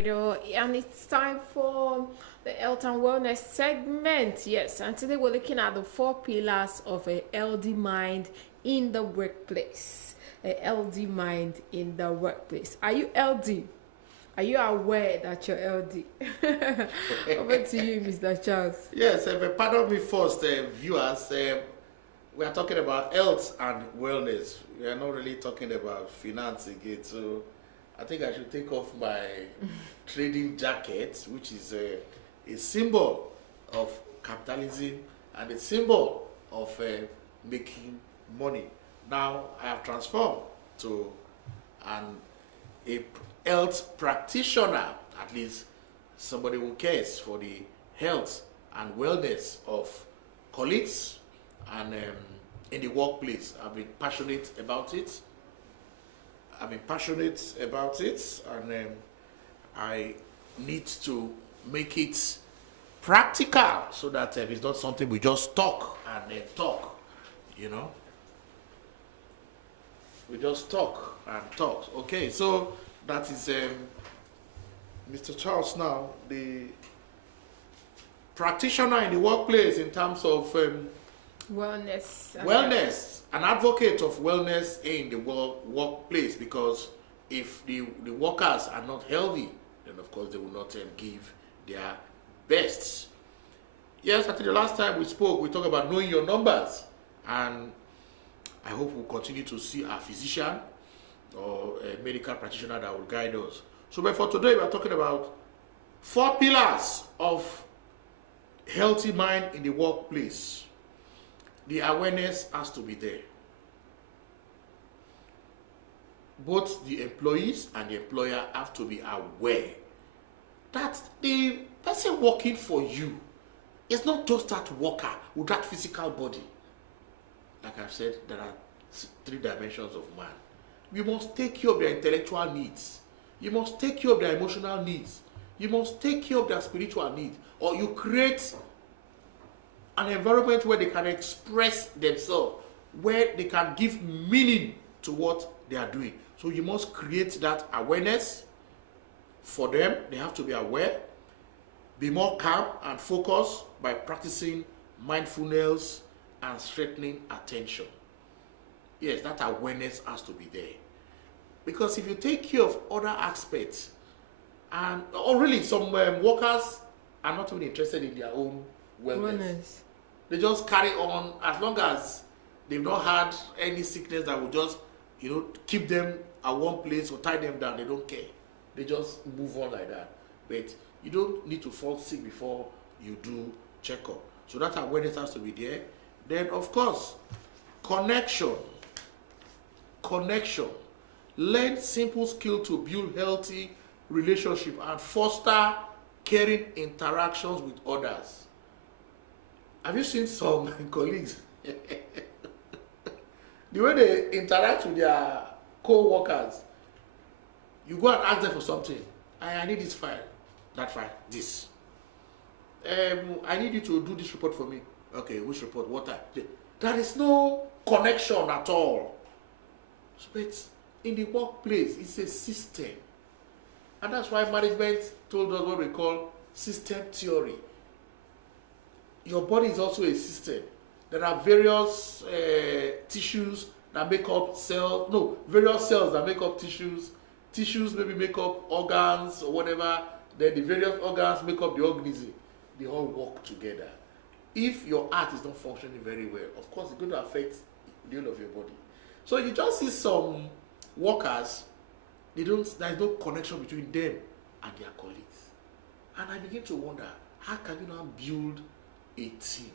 Radio, and it's time for the health and wellness segment. Yes, and today we're looking at the four pillars of a healthy mind in the workplace. A healthy mind in the workplace. Are you healthy? Are you aware that you're healthy? Over to you, Mr. Charles. Yes, pardon me first, viewers. We are talking about health and wellness. We are not really talking about finance again. So I think I should take off my trading jacket, which is a symbol of capitalism and a symbol of making money. Now I have transformed to a health practitioner, at least somebody who cares for the health and wellness of colleagues and in the workplace. I've been passionate about it. And I need to make it practical so that it's not something we just talk and talk, you know. We just talk and talk. Okay, so that is Mr. Charles now, the practitioner in the workplace in terms of Wellness. an advocate of wellness in the workplace, because if the workers are not healthy, then of course they will not give their best. Yes, I think the last time we spoke, we talked about knowing your numbers, and I hope we'll continue to see our physician or a medical practitioner that will guide us. So, but for today, we are talking about four pillars of healthy mind in the workplace. The awareness has to be there. Both the employees and the employer have to be aware that the person working for you is not just that worker with that physical body. Like I've said, there are three dimensions of man. You must take care of their intellectual needs. You must take care of their emotional needs. You must take care of their spiritual needs. Or you create an environment where they can express themselves, where they can give meaning to what they are doing. So you must create that awareness for them. They have to be aware, be more calm and focused by practicing mindfulness and strengthening attention. Yes, that awareness has to be there. Because if you take care of other aspects, or really some workers are not even interested in their own wellness. They just carry on as long as they've not had any sickness that will just, keep them at one place or tie them down. They don't care. They just move on like that. But you don't need to fall sick before you do checkup. So that awareness has to be there. Then, of course, connection. Learn simple skill to build healthy relationship and foster caring interactions with others. Have you seen some colleagues? The way they interact with their co-workers, you go and ask them for something. I need this file, that file, this. I need you to do this report for me. Okay, which report? What time? There is no connection at all. But in the workplace, it's a system. And that's why management told us what we call system theory. Your body is also a system. There are various tissues that make up cells. No, various cells that make up tissues. Tissues maybe make up organs or whatever. Then the various organs make up the organism. They all work together. If your heart is not functioning very well, of course, it's going to affect the whole of your body. So you just see some workers, there is no connection between them and their colleagues. And I begin to wonder, how can you now build a team?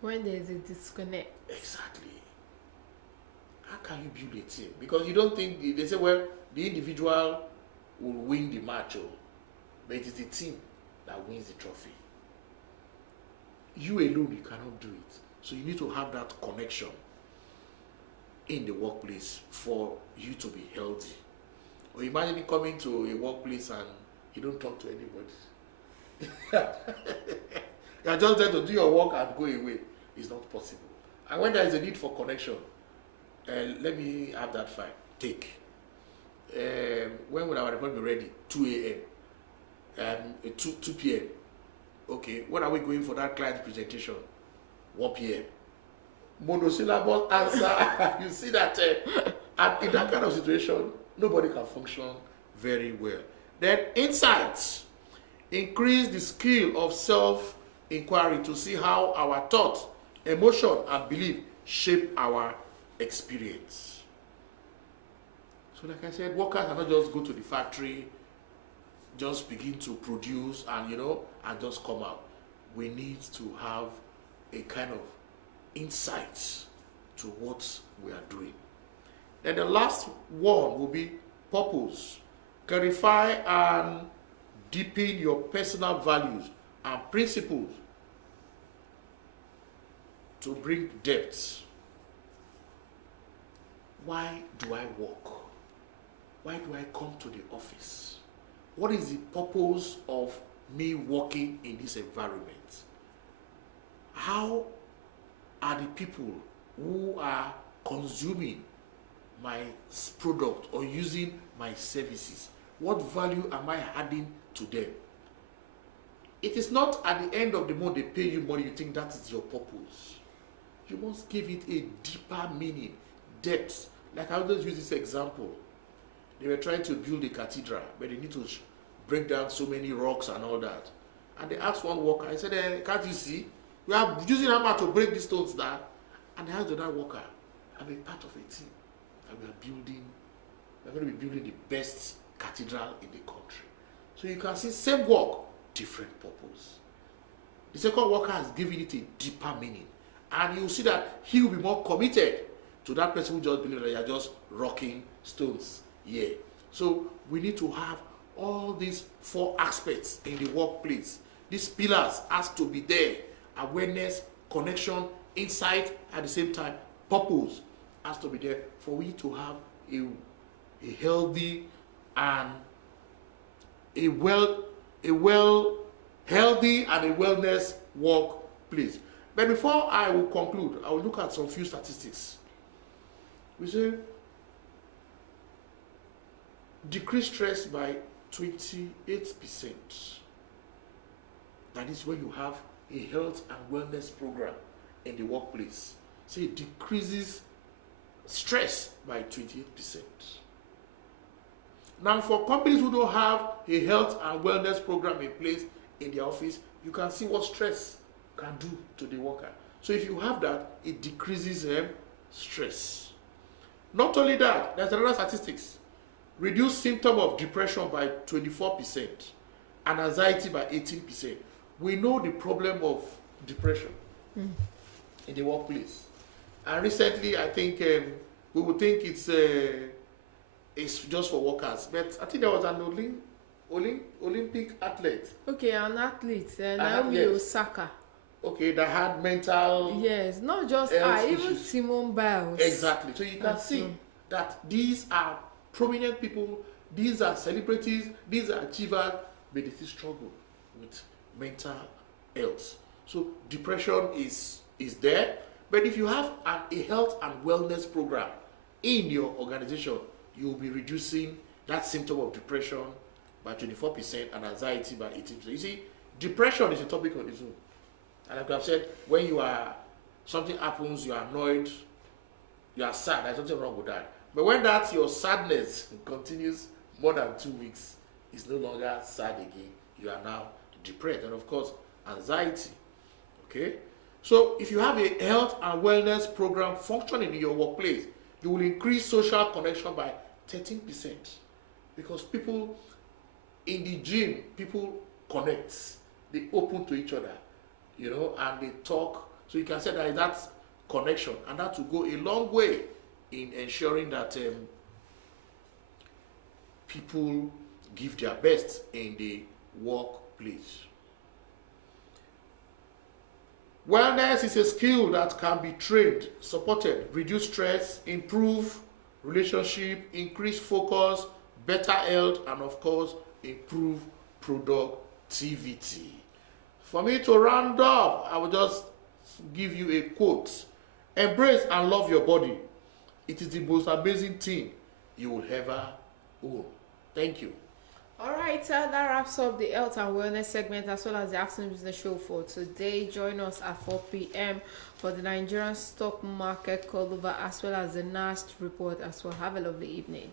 When there is a disconnect. Exactly. How can you build a team? Because you don't think, they say, well, the individual will win the match, but it is the team that wins the trophy. You alone, you cannot do it. So you need to have that connection in the workplace for you to be healthy. Or imagine coming to a workplace and you don't talk to anybody. You're just there to do your work and go away. It's not possible. And when there is a need for connection, let me have that file. Take. when will our report be ready? 2 a.m. 2 p.m. Okay, when are we going for that client presentation? 1 p.m. Monosyllable answer. You see that and in that kind of situation, nobody can function very well. Then insights. Increase the skill of self-inquiry to see how our thought, emotion, and belief shape our experience. So like I said, workers cannot just go to the factory, just begin to produce and and just come out. We need to have a kind of insight to what we are doing. Then the last one will be purpose. Clarify and deepen your personal values and principles to bring depth. Why do I work? Why do I come to the office? What is the purpose of me working in this environment? How are the people who are consuming my product or using my services? What value am I adding to them? It is not at the end of the month they pay you money, you think that is your purpose. You must give it a deeper meaning, depth. Like I'll just use this example. They were trying to build a cathedral, but they need to break down so many rocks and all that. And they asked one worker, I said, can't you see? We are using hammer to break these stones down. And they asked another worker, I'm a part of a team. And we're going to be building the best cathedral in the country. So you can see same work, different purpose. The second worker has given it a deeper meaning. And you'll see that he will be more committed to that person who just believes that you're just rocking stones. Yeah. So we need to have all these 4 aspects in the workplace. These pillars has to be there. Awareness, connection, insight, at the same time, purpose has to be there for we to have a healthy and a healthy and a wellness workplace. But before I will conclude, I will look at some few statistics. We say decrease stress by 28%. That is when you have a health and wellness program in the workplace. So it decreases stress by 28%. Now for companies who don't have a health and wellness program in place in their office, you can see what stress can do to the worker. So if you have that, it decreases stress. Not only that, there's another statistics. Reduce symptom of depression by 24% and anxiety by 18%. We know the problem of depression in the workplace. And recently, I think we would think it's just for workers. But I think there was an Olympic athlete. Okay, an athlete, Naomi Osaka. Okay, that had mental. Yes, not just even Simone Biles. Exactly. So you can see that these are prominent people, these are celebrities, these are achievers, but they still struggle with mental health. So depression is there, but if you have a health and wellness program in your organization, you will be reducing that symptom of depression by 24% and anxiety by 18%. You see, depression is a topic on its own. And like I've said, when something happens, you are annoyed, you are sad, there's nothing wrong with that. But when your sadness continues more than 2 weeks, it's no longer sad again. You are now depressed. And of course, anxiety. Okay? So if you have a health and wellness program functioning in your workplace, you will increase social connection by 13%. Because people in the gym, people connect. They open to each other, and they talk. So you can say that that's connection, and that will go a long way in ensuring that people give their best in the workplace. Wellness is a skill that can be trained, supported, reduce stress, improve relationship, increase focus, better health, and of course, improve productivity. For me to round up, I will just give you a quote. Embrace and love your body. It is the most amazing thing you will ever own. Thank you. All right, that wraps up the health and wellness segment as well as the afternoon business show for today. Join us at 4 p.m. for the Nigerian stock market call over as well as the NAST report as well. Have a lovely evening.